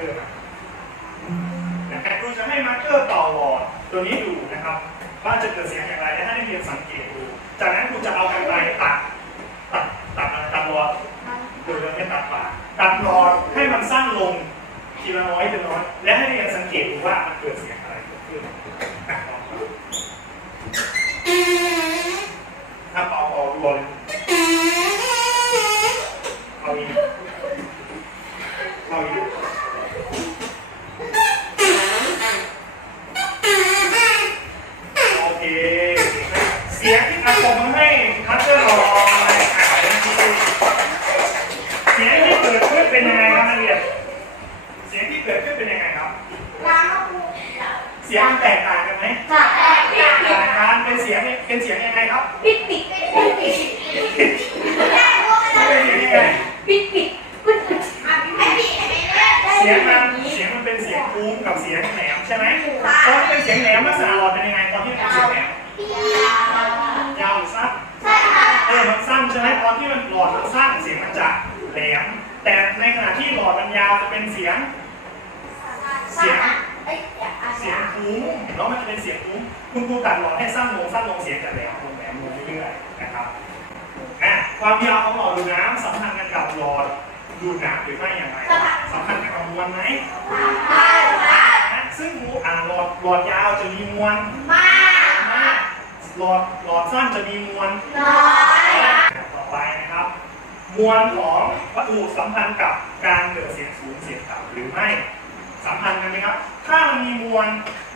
เอามาร์คเกอร์มานะครับครูจะให้มาร์เกอร์ต่อหลอดตัวนี้ดูนะครับว่าจะเกิดเสียงอย่างไรและให้นักเรียนสังเกตดู จากนั้นครูจะเอากรรไกตัดตัดตัดอรตัดหลอดโดยเราไม่ตัดปากตัดหลอดให้มันสั้นลงทีละน้อยทีละน้อย และให้นักเรียนสังเกตดูว่ามันเกิดเสียง เสียงที่อาผมให้คัตเตอร์ลองในอ่านที่เสียงที่เกิดขึ้นเป็นยังไงครับนักเรียนเสียงที่เกิดขึ้นเป็นยังไงครับ เสียงแตกต่างกันไหมแตกต่างกันเป็นเสียงเป็นเสียงยังไงครับเป็นเสียงยังไงเสียงมันเสียงมันเป็นเสียงคู้มกับเสียงแหลมใช่ไหมตอนที่เป็นเสียงแหลมลักษณะหลอดเป็นยังไงตอนที่เป็นเสียงแหลมยาวหรือสั้น เออมันสั้นใช่ไหมตอนที่มันหลอดมันสั้นเสียงมันจะแหลม แต่ในขณะที่หลอดมันยาวจะเป็นเสียง เสียงเสียงคุ้มเนาะมันจะเป็นเสียงคุ้มคุณครูตัดหลอดให้สั้นลงสั้นลงเสียงจะแหลมลงแหลมลงเรื่อยๆนะครับอะความยาวของหลอดดูดน้ำสัมพันธ์กันกับหลอดดูดน้ำหรือไม่อย่างไรสัมพันธ์กันกับมวลไหมนะซึ่งอ่าหลอดหลอดยาวจะมีมวลมากหลอดหลอดสั้นจะมีมวลต่อไปนะครับ มวลของวัตถุสัมพันธ์กับการเกิดเสียงสูงเสียงต่ำหรือไม่สัมพันธ์กันไหมครับ ถ้ามันมีมวล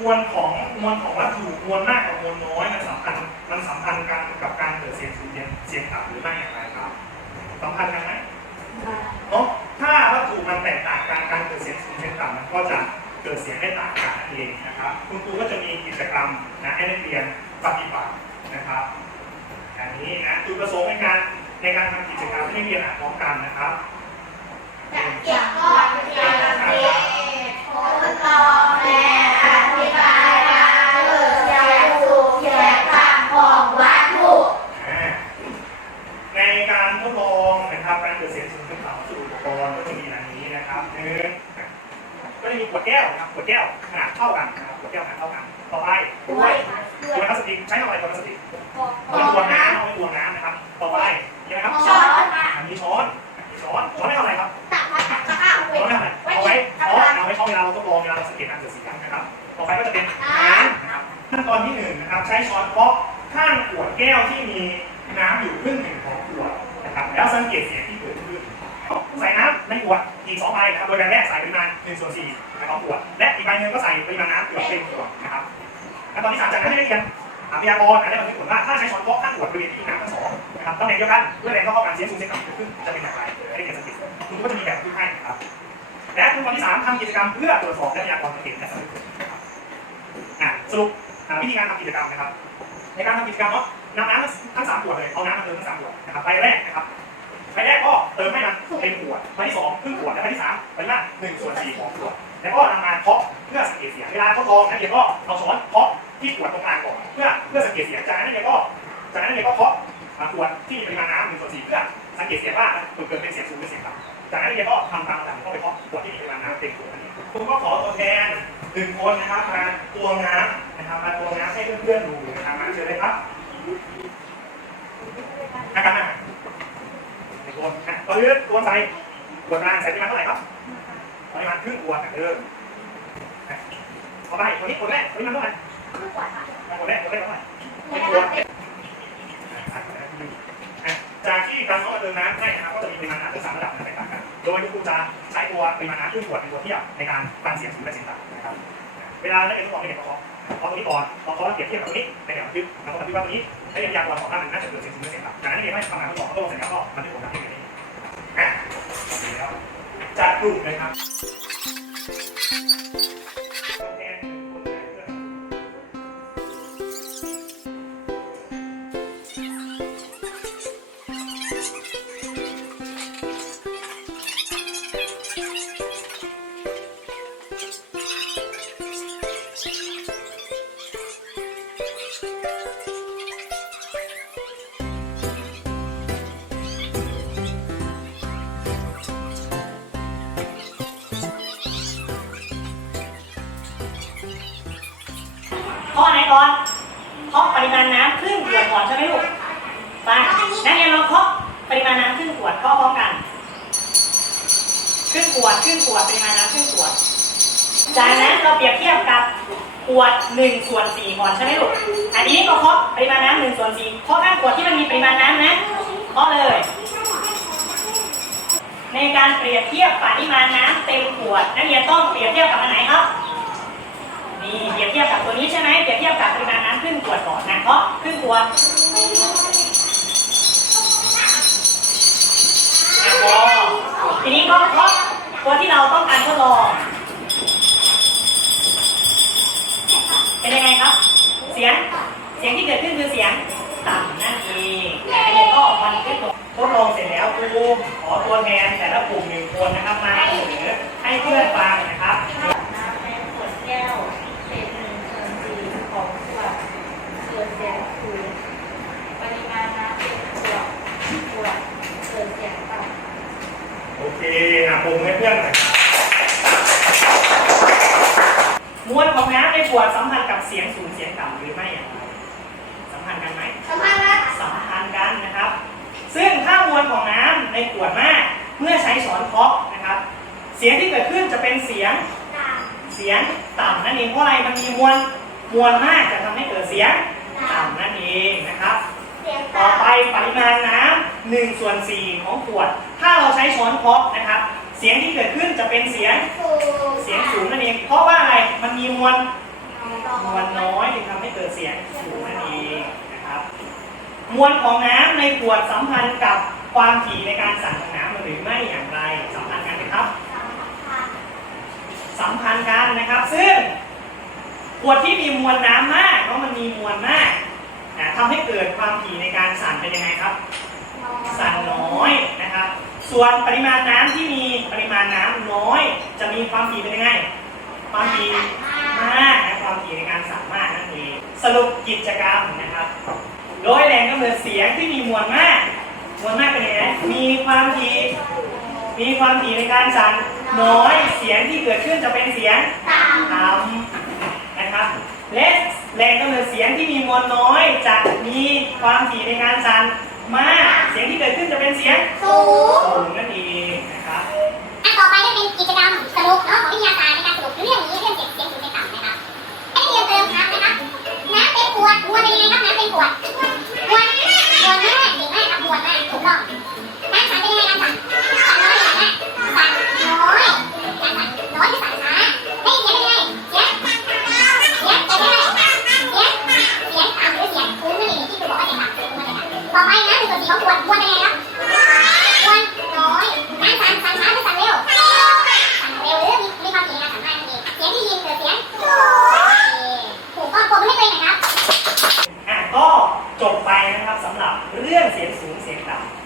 มวลของมวลของวัตถุมวลมากกับมวลน้อยมันสัมพันธ์มันสัมพันธ์กันกับการเกิดเสียงสูงเสียงเสียงต่ำหรือไม่อย่างไรครับ สัมพันธ์กัน การทำกิจกรรมให้นักเรียนอ่านพร้อมกันนะครับอ่าในการทดลองนะครับการเกิดเสียงสูงขึ้นต่ำวัสดุอุปกรณ์ก็จะมีดังนี้นะครับหนึ่งก็จะมีขวดแก้วนะครับขวดแก้วขนาดเท่ากันนะครับขวดแก้วขนาดเท่ากันต่อไปด้วยขวดพลาสติกใช้ทำอะไรขวดพลาสติกเอาไว้ตวงน้ำเอาไว้ตวงน้ำนะครับ ต่อไป ยังไงครับช้อนอันนี้ช้อนอันนี้ช้อนช้อนไม่เท่าไหร่ครับช้อนไม่เท่าไหร่เอาไว้ช้อนเอาไว้ช่องเวลาเราทดลองเวลาเราสังเกตการเกิดเสียงนะครับต่อไปก็จะเป็นน้ำนะครับขั้นตอนที่หนึ่งนะครับใช้ช้อนเคาะข้างขวดแก้วที่มีน้ำอยู่ครึ่งหนึ่งของขวดนะครับแล้วสังเกตเสียงที่เกิดขึ้นใส่น้ำในขวดอีกสองใบนะครับโดยการแรกใส่ปริมาณหนึ่งส่วนสี่ของขวดและอีกใบหนึ่งก็ใส่ปริมาณน้ำเกือบเต็มขวดนะครับขั้นตอนที่สามจากนั้นให้นักเรียนหาพยากรณ์ได้บันทึกผลว่าถ้าใช้ช้อนเคาะข้างขวดบริเวณที่มีน้ำทั้งสอง นะครับตำแหน่งเดียวกันเพื่อแรงเข้ากันเสียงสูงเสียงต่ำเกิดขึ้นจะเป็นอย่างไรให้นักเรียนสังเกตคุณก็จะมีแบบขึ้นให้นะครับ และคุณวันที่สามทำกิจกรรมเพื่อตรวจสอบและพยากรณ์สังเกตและสรุปผลนะครับสรุปวิธีการทำกิจกรรมนะครับ ในการทำกิจกรรมเนาะนำน้ำทั้งสามขวดเลยเอาน้ำมาเติมทั้งสามขวดนะครับใบแรกนะครับ ต็มขวดคุณก็ขอตัวแทนหนึ่งคนนะครับมาตวงน้ำนะครับมาตวงน้ำให้เพื่อนๆดูนะครับมาเชิญเลยครับอาการหน้าหนึ่งคนนะตอนนี้ตัวใส่ขวดกลางใส่ปริมาณเท่าไหร่ครับปริมาณครึ่งขวดนะเด้อเอาไปคนนี้คนแรกคนนี้มันเท่าไหร่คนแรกคนแรกเท่าไหร่เป็นตัวจากที่การเคาะเติมน้ำให้นะครับก็จะมีปริมาณน้ำถึงสามระดับแตกต่างกัน โดยที่ครูจะใช้ตัวปริมาณน้ำขึ้นขวดเป็นตัวเทียบในการฟังเสียงสูงและเสียงต่ำนะครับ เวลานักเรียนทดลองให้เด็กเคาะเอาตรงนี้ก่อนพอเคาะแล้วเปรียบเทียบกับตรงนี้ในแบบบันทึกแล้วก็บันทึกว่าตรงนี้ให้เรียนพยากรณ์ของท่านน่าจะเกิดเสียงสูงและเสียงต่ำจากนั้นนักเรียนให้ทำงานทดลองทดลองเสร็จแล้วก็บันทึกผลลัพธ์ที่เกิดขึ้นอะจัดกลุ่มเลยครับ ข้อไหนก่อนเคาะปริมาณน้ำครึ่งขวดก่อนใช่ไหมลูกไปนักเรียนลองเคาะปริมาณน้ำครึ่งขวดเคาะพร้อมกันครึ่งขวดครึ่งขวดปริมาณน้ำครึ่งขวด จากนั้นเราเปรียบเทียบกับขวด1ส่วน4ก่อนใช่ไหมลูกอันนี้ก็เคาะปริมาณน้ำ1ส่วน4เคาะข้างขวดที่มันมีปริมาณน้ำนะเคาะเลย ในการเปรียบเทียบปริมาณน้ำเต็มขวดนักเรียนต้องเปรียบเทียบกับอันไหนครับ นี่เปรียบเทียบกับตัวนี้ใช่ไหมเปรียบเทียบกับปริมาณน้ำครึ่งขวดก่อนนะเพราะครึ่งขวดอะพอทีนี้ก็เพราะตัวที่เราต้องการทดลองเป็นยังไงครับ เสียงเสียงที่เกิดขึ้นคือเสียงต่ำนั่นเองแต่อันนี้ก็มันขึ้นทดลองเสร็จแล้วครูขอตัวแทนแต่ละกลุ่มหนึ่งคนนะครับมาเสนอให้เพื่อนฟังนะครับน้ำในขวดแก้วเป็นหนึ่งส่วนสี่ของขวดเกิดเสียงสูงปริมาณน้ำเป็นขวดขวดเกิดเสียงต่ำ โอ เคอะปรุงให้เพื่อนหน่อยครับมวลของน้ำในขวดสัมพันธ์กับเสียงสูงเสียงต่ำหรือไม่อย่างไรสัมพันธ์กันไหมสัมภาระสัมพันธ์กันนะครับ ซึ่งถ้ามวลของน้ำในขวดมาก เมื่อใช้ช้อนเคาะนะครับ เสียงที่เกิดขึ้นจะเป็นเสียงต่เสียงต่ำนั่นเองเพราะอะไรมันมีมวลมวลมากจะทำให้เกิดเสียงต่ำนั่นเองนะครับำเสียง ต่อต่ำไปปริมาณน้ำหนึ่งส่วนสี่ของขวด ถ้าเราใช้ช้อนเคาะนะครับ เสียงที่เกิดขึ้นจะเป็นเสียงสูงเสียงสูงนั่นเอง เพราะว่าอะไรมันมีมวลมวลน้น้อยจึงทำให้เกิดเสียงสูงนั่นเองนะครับ มวลของน้ำในขวดสัมพันธ์กับความถี่ในการสั่นของน้ำหรือไม่อย่างไรสัมพันธ์กันไหมครับสัมพันธ์กันนะครับ ซึ่งขวดที่มีมวลน้ำมากเพราะมันมีมวลมาก นะทำให้เกิดความถี่ในการสั่นเป็นยังไงครับ สั่นน้อยนะครับ ส่วนปริมาณน้ำที่มีปริมาณน้ำน้อย จะมีความถี่เป็นยังไง ความถี่มากนะความถี่ในการสั่นมากนั่นเองสรุปกิจกรรมนะครับ โดยแหล่งกำเนิดเสียงที่มีมวลมาก มวลมากเป็นยังไงมีความถี่มีความถี่ในการสั่นน้อยเสียงที่เกิดขึ้นจะเป็นเสียงต่ำนะครับ และแรงกำเนิดเสียงที่มีมวลน้อยจะมีความถี่ในการสั่นมาก เสียงที่เกิดขึ้นจะเป็นเสียงสูงนั่นเองนะครับ อันต่อไปก็เป็นกิจกรรมสรุปเนาะของวิทยาศาสตร์ในการสรุปเรื่องนี้เรื่องเกี่ยว ต่อไปนะหนึ่งต่อสี่เขาควดควดเป็นไงนะควดน้อยนั่งสั่นสั่นช้าหรือสั่นเร็ว สั่นเร็วหรือมีมีความเก่งนะสั่นมากนั่นเองเสียงที่ยินหรือเสียงถูกต้องปรบมือให้ตัวเองหนะครับ อะก็จบไปนะครับสำหรับเรื่องเสียงสูงเสียงต่ำ